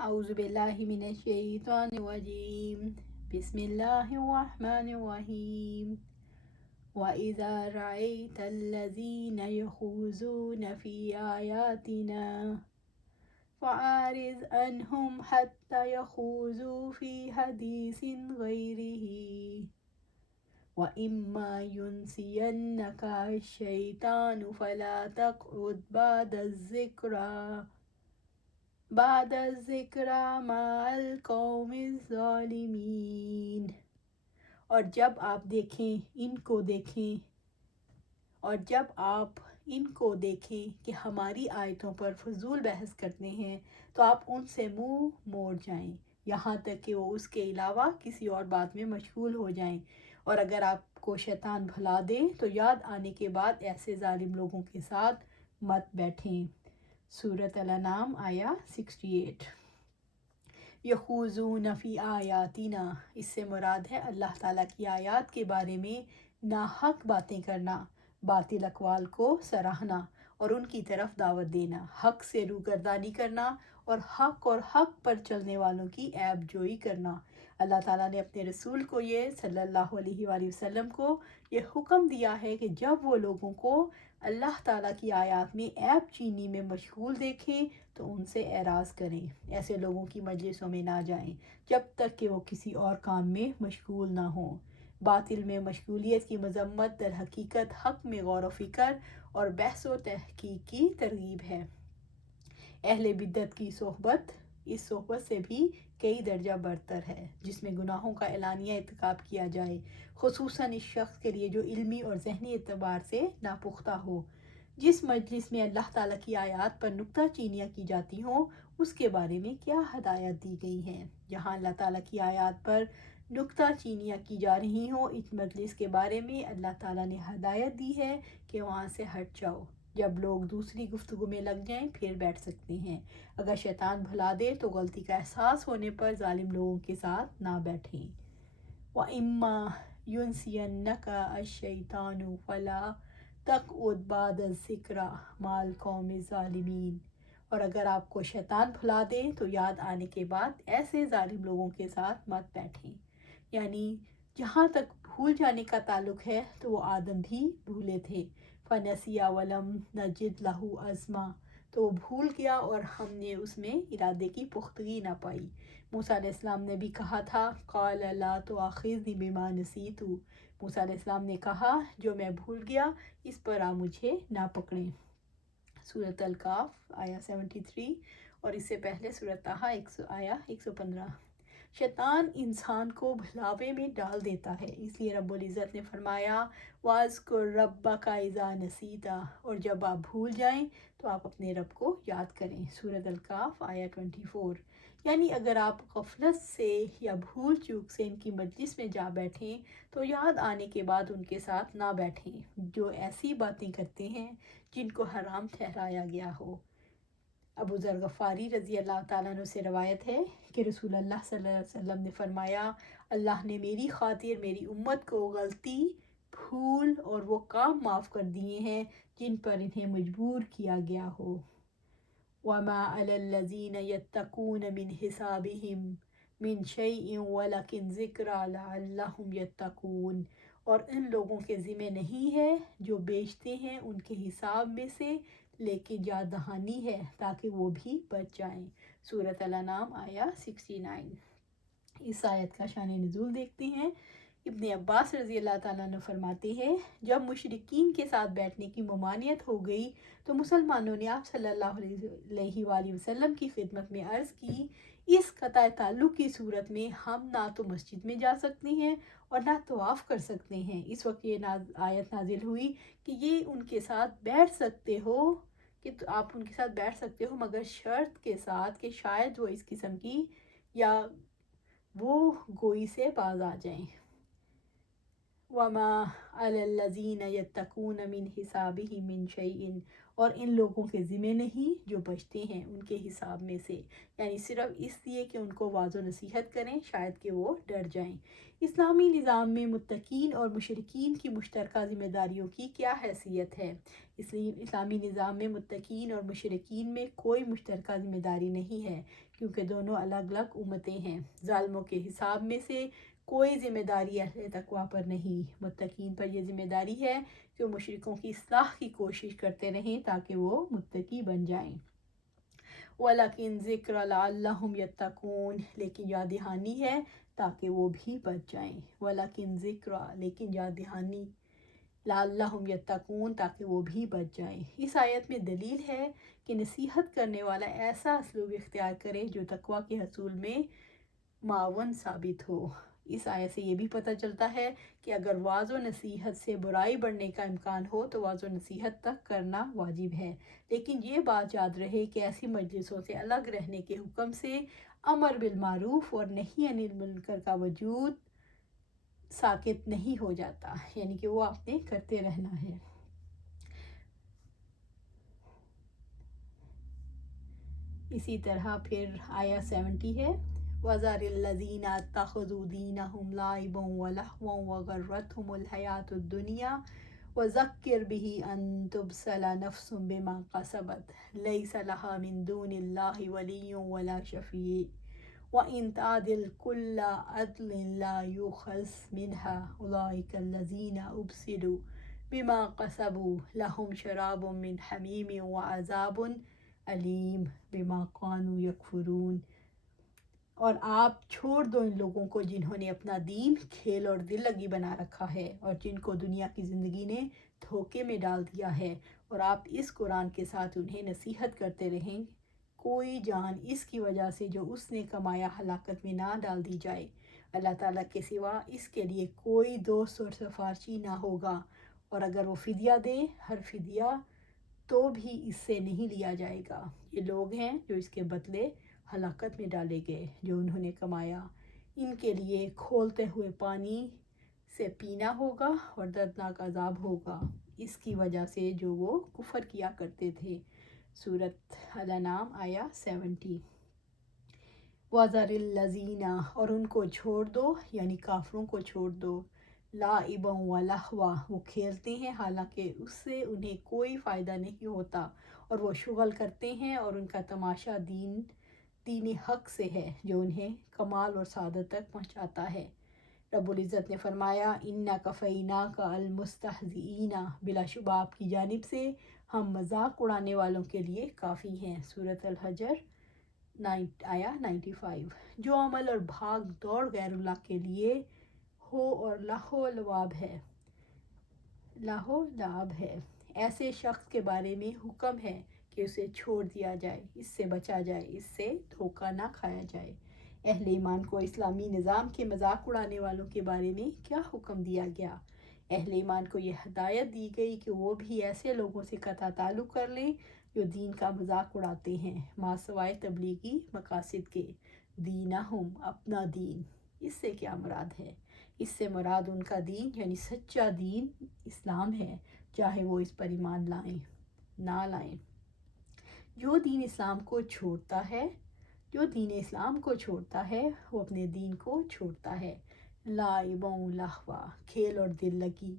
أعوذ بالله من الشيطان الرجيم. بسم الله الرحمن الرحيم. وإذا رأيت الذين يخوضون في آياتنا فأعرض عنهم حتى يخوضوا في حديث غيره وإما ينسينك الشيطان فلا تقعد بعد الذکر مع القوم الظالمین. اور جب آپ ان کو دیکھیں کہ ہماری آیتوں پر فضول بحث کرتے ہیں تو آپ ان سے منہ موڑ جائیں یہاں تک کہ وہ اس کے علاوہ کسی اور بات میں مشغول ہو جائیں. اور اگر آپ کو شیطان بھلا دے تو یاد آنے کے بعد ایسے ظالم لوگوں کے ساتھ مت بیٹھیں. سورۃ الانعام آیا 68. یخوضون فی آیاتنا، اس سے مراد ہے اللہ تعالیٰ کی آیات کے بارے میں ناحق باتیں کرنا، باطل اقوال کو سراہنا اور ان کی طرف دعوت دینا، حق سے روگردانی کرنا اور حق پر چلنے والوں کی عیب جوئی کرنا. اللہ تعالیٰ نے اپنے رسول کو صلی اللہ علیہ وآلہ وسلم کو یہ حکم دیا ہے کہ جب وہ لوگوں کو اللہ تعالیٰ کی آیات میں عیب چینی میں مشغول دیکھیں تو ان سے اعراض کریں. ایسے لوگوں کی مجلسوں میں نہ جائیں جب تک کہ وہ کسی اور کام میں مشغول نہ ہوں. باطل میں مشغولیت کی مذمت در حقیقت حق میں غور و فکر اور بحث و تحقیق کی ترغیب ہے. اہل بدعت کی صحبت اس صحبت سے بھی کئی درجہ برتر ہے جس میں گناہوں کا اعلانیہ ارتکاب کیا جائے، خصوصاً اس شخص کے لیے جو علمی اور ذہنی اعتبار سے ناپختہ ہو. جس مجلس میں اللہ تعالیٰ کی آیات پر نکتہ چینیاں کی جاتی ہوں اس کے بارے میں کیا ہدایت دی گئی ہیں. جہاں اللہ تعالیٰ کی آیات پر نکتہ چینیاں کی جا رہی ہوں اس مجلس کے بارے میں اللہ تعالیٰ نے ہدایت دی ہے کہ وہاں سے ہٹ جاؤ. جب لوگ دوسری گفتگو میں لگ جائیں پھر بیٹھ سکتے ہیں. اگر شیطان بھلا دے تو غلطی کا احساس ہونے پر ظالم لوگوں کے ساتھ نہ بیٹھیں. وَإِمَّا يُنْسِيَنَّكَ الشَّيْطَانُ فَلَا تَقْعُدْ بَعْدَ الذِّكْرِ مَعَ الْقَوْمِ الظَّالِمِينَ. اور اگر آپ کو شیطان بھلا دے تو یاد آنے کے بعد ایسے ظالم لوگوں کے ساتھ مت بیٹھیں. یعنی جہاں تک بھول جانے کا تعلق ہے تو وہ آدم بھی بھولے تھے. فَنَسِيَ وَلَمْ نَجِدْ لَهُ عَزْمًا، تو وہ بھول گیا اور ہم نے اس میں ارادے کی پختگی نہ پائی. موسیٰ علیہ السلام نے بھی کہا تھا قَالَ لَا تُؤَاخِذْنِی بِمَا نَسِیتُ. موسیٰ علیہ السلام نے کہا جو میں بھول گیا اس پر آپ مجھے نہ پکڑیں. سورۃ الکاف آیا 73 اور اس سے پہلے سورۃ طٰہٰ آیا 115. شیطان انسان کو بھلاوے میں ڈال دیتا ہے، اس لیے رب العزت نے فرمایا وَاذْكُر رَبَّكَ إِذَا نَسِیتَ، اور جب آپ بھول جائیں تو آپ اپنے رب کو یاد کریں. سورۃ الکاف آیا 24. یعنی اگر آپ غفلت سے یا بھول چوک سے ان کی مجلس میں جا بیٹھیں تو یاد آنے کے بعد ان کے ساتھ نہ بیٹھیں جو ایسی باتیں کرتے ہیں جن کو حرام ٹھہرایا گیا ہو. ابو ذر غفاری رضی اللہ تعالیٰ عنہ سے روایت ہے کہ رسول اللہ صلی اللہ علیہ وسلم نے فرمایا اللہ نے میری خاطر میری امت کو غلطی، بھول اور وہ کام معاف کر دیے ہیں جن پر انہیں مجبور کیا گیا ہو. وَمَا عَلَى الَّذِينَ يَتَّقُونَ مِنْ حِسَابِهِمْ مِنْ شَيْءٍ وَلَكِنْ ذِكْرَىٰ لَعَلَّهُمْ يَتَّقُونَ. اور ان لوگوں کے ذمہ نہیں ہے جو بیچتے ہیں ان کے حساب میں سے، لیکن یاد دہانی ہے تاکہ وہ بھی بچ جائیں. سورۃ الانعام آیا 69. اس آیت کا شان نزول دیکھتے ہیں. ابن عباس رضی اللہ تعالیٰ عنہ فرماتے ہیں جب مشرکین کے ساتھ بیٹھنے کی ممانعت ہو گئی تو مسلمانوں نے آپ صلی اللہ علیہ وآلہ وسلم کی خدمت میں عرض کی اس قطع تعلق کی صورت میں ہم نہ تو مسجد میں جا سکتے ہیں اور نہ طواف کر سکتے ہیں. اس وقت یہ آیت نازل ہوئی کہ یہ ان کے ساتھ بیٹھ سکتے ہو، کہ آپ ان کے ساتھ بیٹھ سکتے ہو مگر شرط کے ساتھ کہ شاید وہ اس قسم کی یا وہ گوئی سے باز آ جائیں. وَمَا عَلَى الَّذِينَ يَتَّقُونَ مِنْ حِسَابِهِمْ مِنْ شَيْءٍ، اور ان لوگوں کے ذمہ نہیں جو بچتے ہیں ان کے حساب میں سے، یعنی صرف اس لیے کہ ان کو واعظ و نصیحت کریں شاید کہ وہ ڈر جائیں. اسلامی نظام میں متقین اور مشرکین کی مشترکہ ذمہ داریوں کی کیا حیثیت ہے؟ اس لیے اسلامی نظام میں متقین اور مشرکین میں کوئی مشترکہ ذمہ داری نہیں ہے کیونکہ دونوں الگ الگ امتیں ہیں۔ ظالموں کے حساب میں سے کوئی ذمہ داری اہل تقویٰ پر نہیں، متقین پر یہ ذمہ داری ہے کہ وہ مشرکوں کی اصلاح کی کوشش کرتے رہیں تاکہ وہ متقی بن جائیں۔ وَلَكِنْ ذِكْرَ لَعَلَّهُمْ يَتَّقُونَ، لیکن یاد دہانی ہے تاکہ وہ بھی بچ جائیں۔ وَلَكِنْ ذِكْرَ، لیکن یاد دہانی، لَعَلَّهُمْ يَتَّقُونَ، تاکہ وہ بھی بچ جائیں۔ اس آیت میں دلیل ہے کہ نصیحت کرنے والا ایسا اسلوب اختیار کرے جو تقویٰ کے حصول میں معاون ثابت ہو۔ اس آیت سے یہ بھی پتہ چلتا ہے کہ اگر وعظ و نصیحت سے برائی بڑھنے کا امکان ہو تو وعظ و نصیحت تک کرنا واجب ہے، لیکن یہ بات یاد رہے کہ ایسی مجلسوں سے الگ رہنے کے حکم سے امر بالمعروف اور نہی عن المنکر کا وجود ساکت نہیں ہو جاتا، یعنی کہ وہ آپ نے کرتے رہنا ہے۔ اسی طرح پھر آیا 70 ہے، وَذَرِ الَّذِينَ اتَّخَذُوا دِينَهُمْ لَعِبًا وَلَهْوًا وَغَرَّتْهُمُ الْحَيَاةُ الدُّنْيَا وَذَكِّرْ بِهِ أَن تُبْسَلَ نَفْسٌ بِمَا كَسَبَتْ لَيْسَ لَهَا مِن دُونِ اللَّهِ وَلِيٌّ وَلَا شَفِيعٌ وَإِن تَعْدِلْ كُلَّ عَدْلٍ لَا يُؤْخَذْ مِنْهَا أُولَٰئِكَ الَّذِينَ أُبْسِلُوا بِمَا كَسَبُوا لَهُمْ شَرَابٌ مِّنْ حَمِيمٍ وَعَذَابٌ علیم بما كانوا یکفرون۔ اور آپ چھوڑ دو ان لوگوں کو جنہوں نے اپنا دین کھیل اور دل لگی بنا رکھا ہے اور جن کو دنیا کی زندگی نے دھوکے میں ڈال دیا ہے، اور آپ اس قرآن کے ساتھ انہیں نصیحت کرتے رہیں، کوئی جان اس کی وجہ سے جو اس نے کمایا ہلاکت میں نہ ڈال دی جائے۔ اللہ تعالیٰ کے سوا اس کے لیے کوئی دوست اور سفارشی نہ ہوگا، اور اگر وہ فدیہ دے، ہر فدیہ تو بھی اس سے نہیں لیا جائے گا۔ یہ لوگ ہیں جو اس کے بدلے ہلاکت میں ڈالے گئے جو انہوں نے کمایا۔ ان کے لیے کھولتے ہوئے پانی سے پینا ہوگا اور دردناک عذاب ہوگا اس کی وجہ سے جو وہ کفر کیا کرتے تھے۔ سورۃ الانعام آیا 70۔ وَذَرِ الَّذِينَ، اور ان کو چھوڑ دو، یعنی کافروں کو چھوڑ دو، لَعِبًا وَلَهْوًا، وہ کھیلتے ہیں حالانکہ اس سے انہیں کوئی فائدہ نہیں ہوتا، اور وہ شغل کرتے ہیں اور ان کا تماشا دین حق سے ہے جو انہیں کمال اور سعادت تک پہنچاتا ہے۔ رب العزت نے فرمایا، اِنَّا كَفَيْنَاكَ الْمُسْتَهْزِئِينَ، بلا شبہ آپ کی جانب سے ہم مذاق اڑانے والوں کے لیے کافی ہیں۔ سورۃ الحجر آیا 95۔ جو عمل اور بھاگ دوڑ غیر اللہ کے لیے ہو اور لہو لعب ہے، ایسے شخص کے بارے میں حکم ہے کہ اسے چھوڑ دیا جائے، اس سے بچا جائے، اس سے دھوکہ نہ کھایا جائے۔ اہل ایمان کو اسلامی نظام کے مذاق اڑانے والوں کے بارے میں کیا حکم دیا گیا؟ اہل ایمان کو یہ ہدایت دی گئی کہ وہ بھی ایسے لوگوں سے قطع تعلق کر لیں جو دین کا مذاق اڑاتے ہیں ما سوائے تبلیغی مقاصد کے۔ دینہم، اپنا دین، اس سے کیا مراد ہے؟ اس سے مراد ان کا دین یعنی سچا دین اسلام ہے، چاہے وہ اس پر ایمان لائیں نہ لائیں۔ جو دین اسلام کو چھوڑتا ہے وہ اپنے دین کو چھوڑتا ہے۔ لَعِبًا وَلَهْوًا، کھیل اور دل لگی،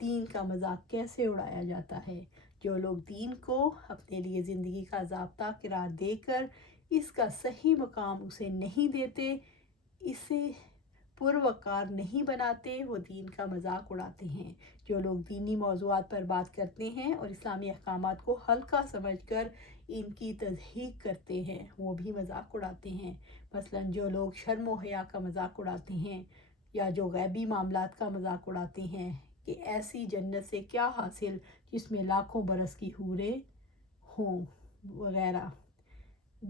دین کا مذاق کیسے اڑایا جاتا ہے؟ جو لوگ دین کو اپنے لیے زندگی کا ضابطہ قرار دے کر اس کا صحیح مقام اسے نہیں دیتے، اسے پروقار نہیں بناتے، وہ دین کا مذاق اڑاتے ہیں۔ جو لوگ دینی موضوعات پر بات کرتے ہیں اور اسلامی احکامات کو ہلکا سمجھ کر ان کی تضحیق کرتے ہیں، وہ بھی مذاق اڑاتے ہیں۔ مثلاً جو لوگ شرم و حیا کا مذاق اڑاتے ہیں، یا جو غیبی معاملات کا مذاق اڑاتے ہیں کہ ایسی جنت سے کیا حاصل جس میں لاکھوں برس کی حوریں ہوں وغیرہ۔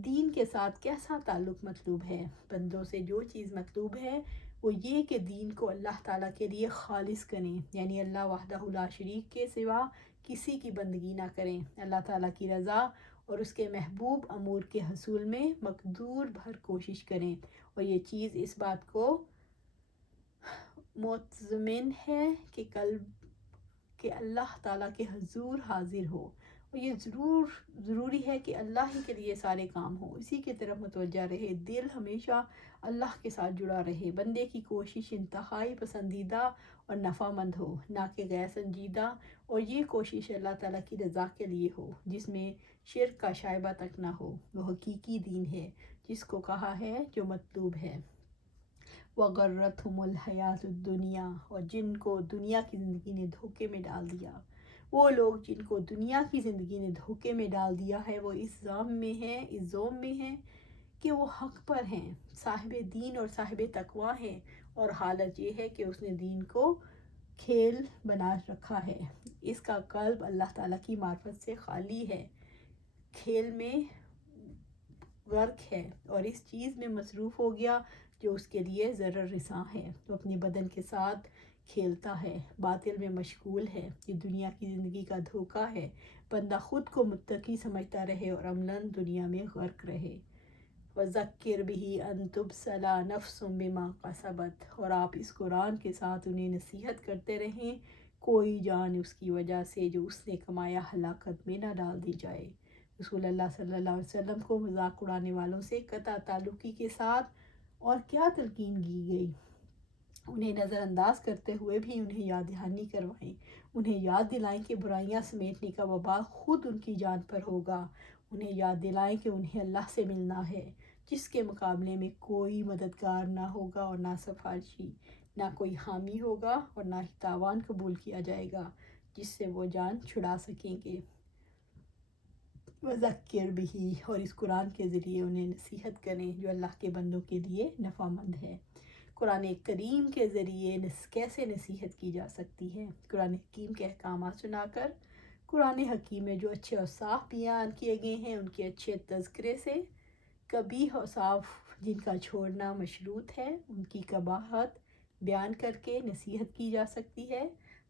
دین کے ساتھ کیسا تعلق مطلوب ہے؟ بندوں سے جو چیز مطلوب ہے وہ یہ کہ دین کو اللہ تعالیٰ کے لیے خالص کریں، یعنی اللہ وحدہ لا شریک کے سوا کسی کی بندگی نہ کریں، اللہ تعالیٰ کی رضا اور اس کے محبوب امور کے حصول میں مقدور بھر کوشش کریں، اور یہ چیز اس بات کو متضمن ہے کہ قلب کہ اللہ تعالیٰ کے حضور حاضر ہو، اور یہ ضروری ہے کہ اللہ ہی کے لیے سارے کام ہوں، اسی کی طرف متوجہ رہے، دل ہمیشہ اللہ کے ساتھ جڑا رہے، بندے کی کوشش انتہائی پسندیدہ اور نفع مند ہو، نہ کہ غیر سنجیدہ، اور یہ کوشش اللہ تعالیٰ کی رضا کے لیے ہو جس میں شرک کا شائبہ تک نہ ہو۔ وہ حقیقی دین ہے جس کو کہا ہے جو مطلوب ہے۔ وَغَرَّتْهُمُ الْحَيَاةُ الدُّنْيَا، اور جن کو دنیا کی زندگی نے دھوکے میں ڈال دیا، وہ لوگ جن کو دنیا کی زندگی نے دھوکے میں ڈال دیا ہے وہ اس ظلم میں ہیں کہ وہ حق پر ہیں، صاحب دین اور صاحب تقوی ہیں، اور حالت یہ ہے کہ اس نے دین کو کھیل بنا رکھا ہے، اس کا قلب اللہ تعالیٰ کی معرفت سے خالی ہے، کھیل میں غرق ہے اور اس چیز میں مصروف ہو گیا جو اس کے لیے ضرر رساں ہے، تو اپنے بدن کے ساتھ کھیلتا ہے، باطل میں مشغول ہے، یہ دنیا کی زندگی کا دھوکہ ہے، بندہ خود کو متقی سمجھتا رہے اور عملاً دنیا میں غرق رہے۔ وَذَكِّرْ بِهِ أَن تُبْسَلَ نَفْسٌ بِمَا كَسَبَتْ، اور آپ اس قرآن کے ساتھ انہیں نصیحت کرتے رہیں کوئی جان اس کی وجہ سے جو اس نے کمایا ہلاکت میں نہ ڈال دی جائے۔ رسول اللہ صلی اللہ علیہ وسلم کو مذاق اڑانے والوں سے قطع تعلقی کے ساتھ اور کیا تلقین کی گئی، انہیں نظر انداز کرتے ہوئے بھی انہیں یاد دہانی کروائیں، انہیں یاد دلائیں کہ برائیاں سمیٹنے کا وبال خود ان کی جان پر ہوگا، انہیں یاد دلائیں کہ انہیں اللہ سے ملنا ہے جس کے مقابلے میں کوئی مددگار نہ ہوگا اور نہ سفارشی، نہ کوئی حامی ہوگا اور نہ ہی تاوان قبول کیا جائے گا جس سے وہ جان چھڑا سکیں گے۔ وَذَكِّرْ بِهِ، اور اس قرآن کے ذریعے انہیں نصیحت کریں جو اللہ کے بندوں کے لیے نفع مند ہے۔ قرآن کریم کے ذریعے کیسے نصیحت کی جا سکتی ہے؟ قرآن حکیم کے احکامات سنا کر، قرآن حکیم میں جو اچھے اور صاف بیان کیے گئے ہیں ان کے اچھے تذکرے سے، قبیح اور صاف جن کا چھوڑنا مشروط ہے ان کی قباحت بیان کر کے نصیحت کی جا سکتی ہے۔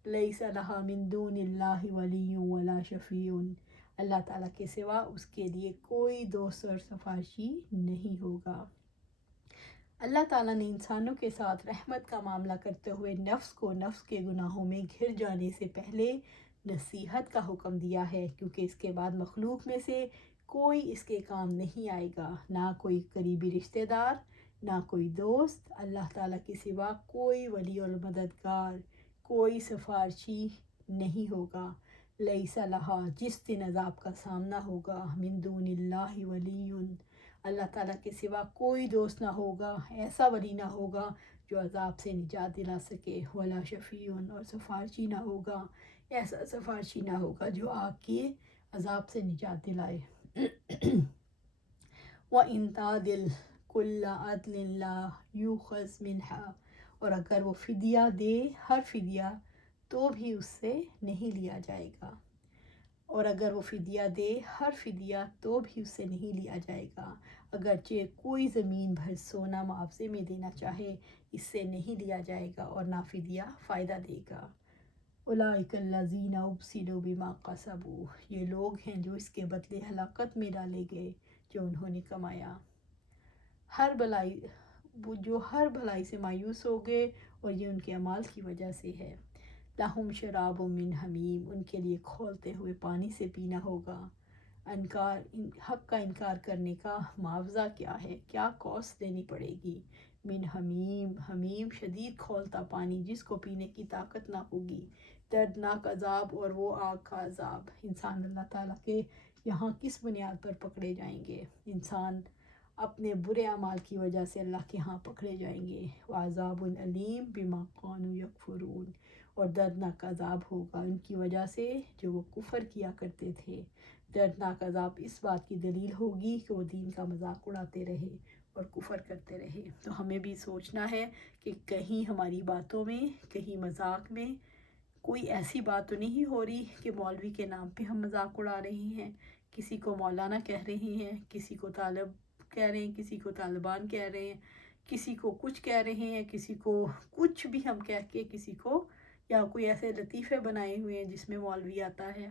لَيْسَ لَهَا مِن دُونِ اللَّهِ وَلِيٌّ وَلَا شَفِيعٌ، اللہ تعالیٰ کے سوا اس کے لیے کوئی دوست اور سفارشی نہیں ہوگا۔ اللہ تعالیٰ نے انسانوں کے ساتھ رحمت کا معاملہ کرتے ہوئے نفس کو نفس کے گناہوں میں گھر جانے سے پہلے نصیحت کا حکم دیا ہے، کیونکہ اس کے بعد مخلوق میں سے کوئی اس کے کام نہیں آئے گا، نہ کوئی قریبی رشتہ دار، نہ کوئی دوست، اللہ تعالیٰ کے سوا کوئی ولی اور مددگار، کوئی سفارشی نہیں ہوگا۔ لیس لہا، جس دن عذاب کا سامنا ہوگا، من دون اللہ ولی، اللہ تعالیٰ کے سوا کوئی دوست نہ ہوگا، ایسا ولی نہ ہوگا جو عذاب سے نجات دلا سکے، ولا شفیع، اور سفارشی نہ ہوگا، ایسا سفارشی نہ ہوگا جو آگ کے عذاب سے نجات دلائے۔ وَإِن تَعْدِلْ كُلَّ عَدْلٍ لَا يُؤْخَذْ مِنْهَا، اور اگر وہ فدیہ دے ہر فدیہ تو بھی اس سے نہیں لیا جائے گا، اور اگر وہ فدیہ دے ہر فدیہ تو بھی اس سے نہیں لیا جائے گا، اگرچہ کوئی زمین بھر سونا معاوضے میں دینا چاہے اس سے نہیں لیا جائے گا اور نہ فدیہ فائدہ دے گا۔ اولئک الذین ابسلوا بما کسبوا، یہ لوگ ہیں جو اس کے بدلے ہلاکت میں ڈالے گئے جو انہوں نے کمایا۔ جو ہر بھلائی سے مایوس ہو گئے اور یہ ان کے اعمال کی وجہ سے ہے۔ لہم شراب من حمیم، ان کے لیے کھولتے ہوئے پانی سے پینا ہوگا۔ حق کا انکار کرنے کا معاوضہ کیا ہے، کیا کوسٹ دینی پڑے گی؟ من حمیم، حمیم شدید کھولتا پانی جس کو پینے کی طاقت نہ ہوگی، دردناک عذاب اور وہ آگ کا عذاب۔ انسان اللہ تعالیٰ کے یہاں کس بنیاد پر پکڑے جائیں گے؟ انسان اپنے برے اعمال کی وجہ سے اللہ کے ہاں پکڑے جائیں گے۔ وعذاب علیم بما كانوا یکفرون، اور دردناک عذاب ہوگا ان کی وجہ سے جو وہ کفر کیا کرتے تھے۔ دردناک عذاب اس بات کی دلیل ہوگی کہ وہ دین کا مذاق اڑاتے رہے اور کفر کرتے رہے۔ تو ہمیں بھی سوچنا ہے کہ کہیں ہماری باتوں میں، کہیں مذاق میں کوئی ایسی بات تو نہیں ہو رہی کہ مولوی کے نام پہ ہم مذاق اڑا رہے ہیں، کسی کو مولانا کہہ رہے ہیں، کسی کو طالب کہہ رہے ہیں، کسی کو طالبان کہہ رہے ہیں، کسی کو کچھ کہہ رہے ہیں، کسی کو کچھ بھی ہم کہہ کے کسی کو، یا کوئی ایسے لطیفے بنائے ہوئے ہیں جس میں مولوی آتا ہے،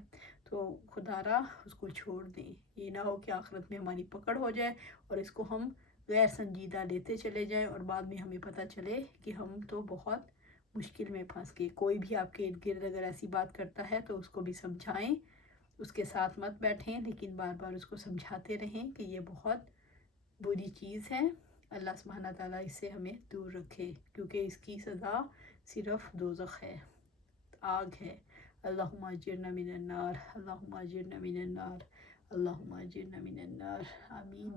تو خدا را اس کو چھوڑ دیں۔ یہ نہ ہو کہ آخرت میں ہماری پکڑ ہو جائے اور اس کو ہم غیر سنجیدہ لیتے چلے جائیں اور بعد میں ہمیں پتہ چلے کہ ہم تو بہت مشکل میں پھنس گئے۔ کوئی بھی آپ کے ارد گرد اگر ایسی بات کرتا ہے تو اس کو بھی سمجھائیں، اس کے ساتھ مت بیٹھیں، لیکن بار بار اس کو سمجھاتے رہیں کہ یہ بہت بری چیز ہے۔ اللہ سبحانہ تعالیٰ اس سے ہمیں دور رکھے، کیونکہ اس کی سزا صرف دوزخ ہے، آگ ہے۔ اللہم اجرنا من النار، اللہم اجرنا من النار، اللہم اجرنا من النار، آمین۔